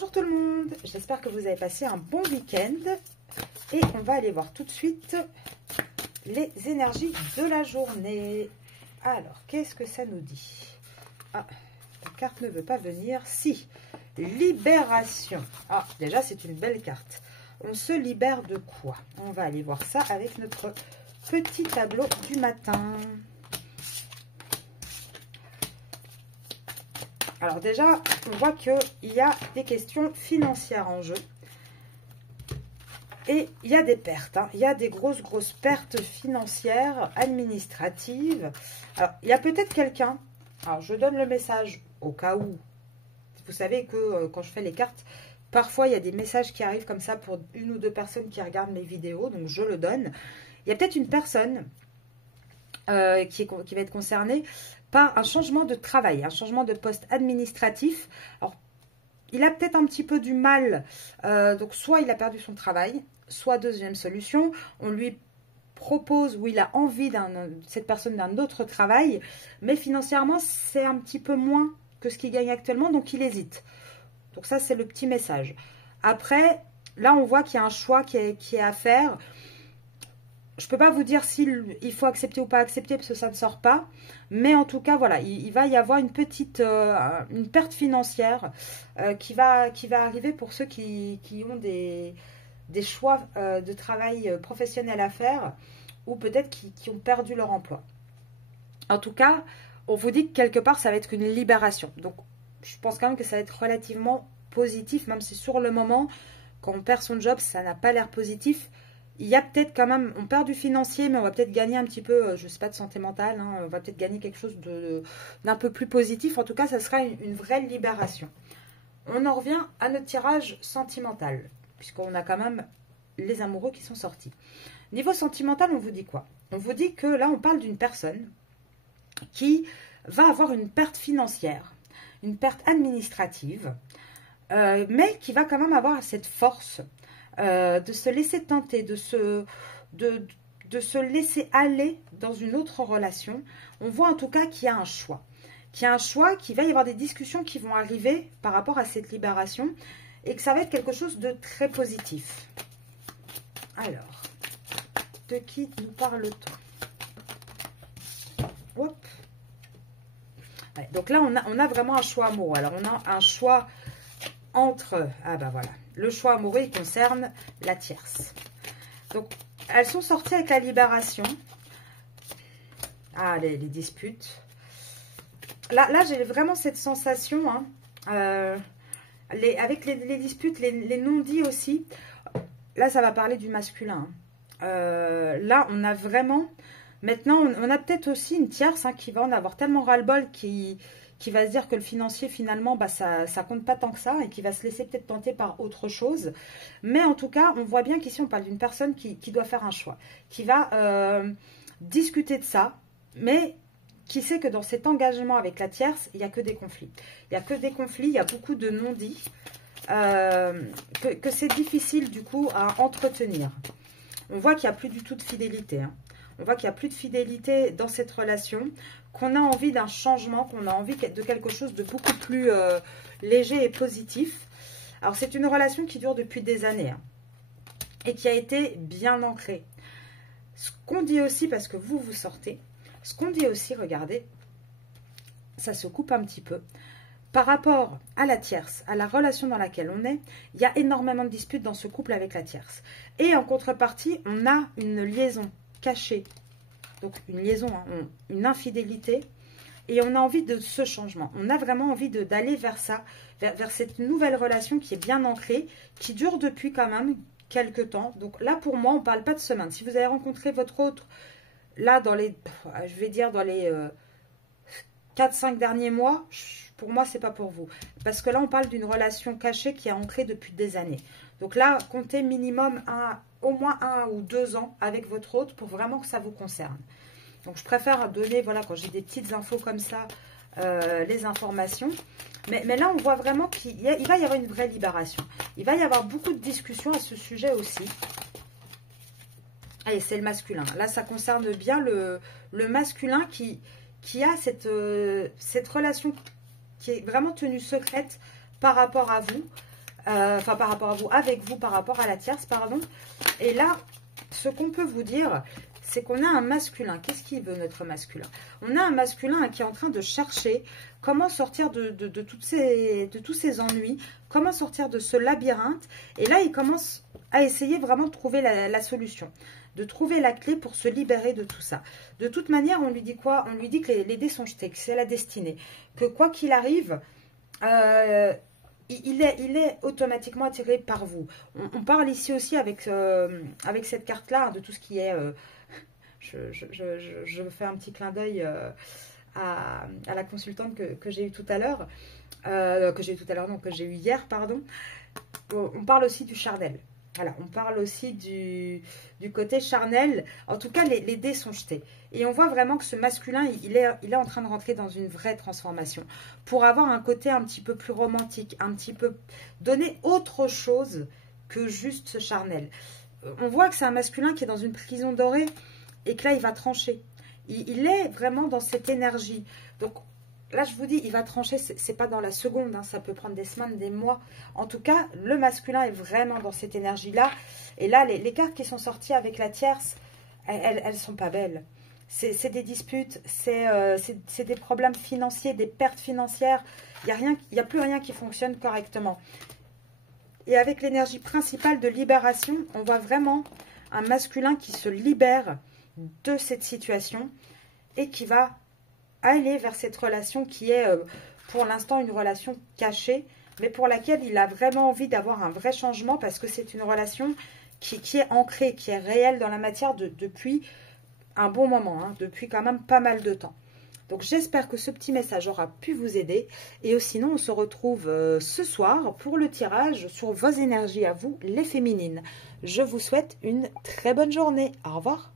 Bonjour tout le monde, j'espère que vous avez passé un bon week-end et on va aller voir tout de suite les énergies de la journée. Alors, qu'est-ce que ça nous dit? Ah, la carte ne veut pas venir. Si, libération. Ah, déjà c'est une belle carte. On se libère de quoi? On va aller voir ça avec notre petit tableau du matin. Alors déjà, on voit qu'il y a des questions financières en jeu. Et il y a des pertes. Hein. Il y a des grosses pertes financières, administratives. Alors, il y a peut-être quelqu'un. Alors, je donne le message au cas où. Vous savez que quand je fais les cartes, parfois il y a des messages qui arrivent comme ça pour une ou deux personnes qui regardent mes vidéos. Donc, je le donne. Il y a peut-être une personne qui va être concernée par un changement de travail, un changement de poste administratif. Alors, il a peut-être un petit peu du mal, donc soit il a perdu son travail, soit deuxième solution, on lui propose ou il a envie cette personne d'un autre travail, mais financièrement c'est un petit peu moins que ce qu'il gagne actuellement, donc il hésite. Donc ça c'est le petit message. Après, là on voit qu'il y a un choix qui est à faire. Je ne peux pas vous dire s'il faut accepter ou pas accepter parce que ça ne sort pas. Mais en tout cas, voilà, il va y avoir une petite une perte financière qui va arriver pour ceux qui ont des choix de travail professionnel à faire ou peut-être qui ont perdu leur emploi. En tout cas, on vous dit que quelque part, ça va être une libération. Donc, je pense quand même que ça va être relativement positif, même si sur le moment, quand on perd son job, ça n'a pas l'air positif. Il y a peut-être quand même, on perd du financier, mais on va peut-être gagner un petit peu, je ne sais pas, de santé mentale. Hein, on va peut-être gagner quelque chose d'un peu plus positif. En tout cas, ça sera une vraie libération. On en revient à notre tirage sentimental, puisqu'on a quand même les amoureux qui sont sortis. Niveau sentimental, on vous dit quoi? On vous dit que là, on parle d'une personne qui va avoir une perte financière, une perte administrative, mais qui va quand même avoir cette force de se laisser tenter, de se laisser aller dans une autre relation. On voit en tout cas qu'il y a un choix. Qu'il va y avoir des discussions qui vont arriver par rapport à cette libération et que ça va être quelque chose de très positif. Alors, de qui nous parle-t-on? Hop. Ouais, donc là, on a vraiment un choix amoureux. Alors, on a un choix entre... Ah ben voilà. Le choix amoureux, il concerne la tierce. Donc, elles sont sorties avec la libération. Ah, les disputes. Là j'ai vraiment cette sensation, hein, avec les disputes, les non-dits aussi. Là, ça va parler du masculin. Hein. Là, on a vraiment... Maintenant, on a peut-être aussi une tierce hein, qui va en avoir tellement ras-le-bol qui va se dire que le financier, finalement, bah, ça compte pas tant que ça et qui va se laisser peut-être tenter par autre chose. Mais en tout cas, on voit bien qu'ici, on parle d'une personne qui doit faire un choix, qui va discuter de ça, mais qui sait que dans cet engagement avec la tierce, il n'y a que des conflits. Il n'y a que des conflits, il y a beaucoup de non-dits, que c'est difficile, du coup, à entretenir. On voit qu'il n'y a plus du tout de fidélité, hein. On voit qu'il n'y a plus de fidélité dans cette relation, qu'on a envie d'un changement, qu'on a envie de quelque chose de beaucoup plus léger et positif. Alors, c'est une relation qui dure depuis des années hein, et qui a été bien ancrée. Ce qu'on dit aussi, parce que vous sortez, ce qu'on dit aussi, regardez, ça se coupe un petit peu. Par rapport à la tierce, à la relation dans laquelle on est, il y a énormément de disputes dans ce couple avec la tierce. Et en contrepartie, on a une liaison cachée, donc une liaison, hein, une infidélité, et on a envie de ce changement. On a vraiment envie d'aller vers ça, vers cette nouvelle relation qui est bien ancrée, qui dure depuis quand même quelques temps. Donc là, pour moi, on ne parle pas de semaine. Si vous avez rencontré votre autre, là, dans les 4-5 derniers mois, pour moi, c'est pas pour vous. Parce que là, on parle d'une relation cachée qui est ancrée depuis des années. Donc là, comptez minimum au moins 1 ou 2 ans avec votre autre pour vraiment que ça vous concerne. Donc, je préfère donner, voilà, quand j'ai des petites infos comme ça, les informations. Mais là, on voit vraiment qu'il va y avoir une vraie libération. Il va y avoir beaucoup de discussions à ce sujet aussi. Allez, c'est le masculin. Là, ça concerne bien le masculin qui a cette relation qui est vraiment tenue secrète par rapport à vous. enfin par rapport à vous, avec vous, par rapport à la tierce, pardon. Et là, ce qu'on peut vous dire, c'est qu'on a un masculin. Qu'est-ce qu'il veut, notre masculin? On a un masculin qui est en train de chercher comment sortir de tous ces ennuis, comment sortir de ce labyrinthe. Et là, il commence à essayer vraiment de trouver la solution, de trouver la clé pour se libérer de tout ça. De toute manière, on lui dit quoi? On lui dit que les dés sont jetés, que c'est la destinée, que quoi qu'il arrive, il est automatiquement attiré par vous. On parle ici aussi avec cette carte-là, de tout ce qui est... je fais un petit clin d'œil à la consultante que j'ai eue tout à l'heure, que j'ai eu hier, pardon. On parle aussi du charnel. Voilà, on parle aussi du côté charnel. En tout cas, les dés sont jetés. Et on voit vraiment que ce masculin, il est en train de rentrer dans une vraie transformation. Pour avoir un côté un petit peu plus romantique, un petit peu... donner autre chose que juste ce charnel. On voit que c'est un masculin qui est dans une prison dorée et que là, il va trancher. Il est vraiment dans cette énergie. Donc, là, je vous dis, il va trancher, c'est pas dans la seconde, hein, ça peut prendre des semaines, des mois. En tout cas, le masculin est vraiment dans cette énergie-là. Et là, les cartes qui sont sorties avec la tierce, elles sont pas belles. C'est des disputes, c'est des problèmes financiers, des pertes financières. Il n'y a plus rien qui fonctionne correctement. Et avec l'énergie principale de libération, on voit vraiment un masculin qui se libère de cette situation et qui va aller vers cette relation qui est pour l'instant une relation cachée, mais pour laquelle il a vraiment envie d'avoir un vrai changement parce que c'est une relation qui est ancrée, qui est réelle dans la matière depuis un bon moment, hein, depuis quand même pas mal de temps. Donc j'espère que ce petit message aura pu vous aider. Et sinon, on se retrouve ce soir pour le tirage sur vos énergies à vous, les féminines. Je vous souhaite une très bonne journée. Au revoir.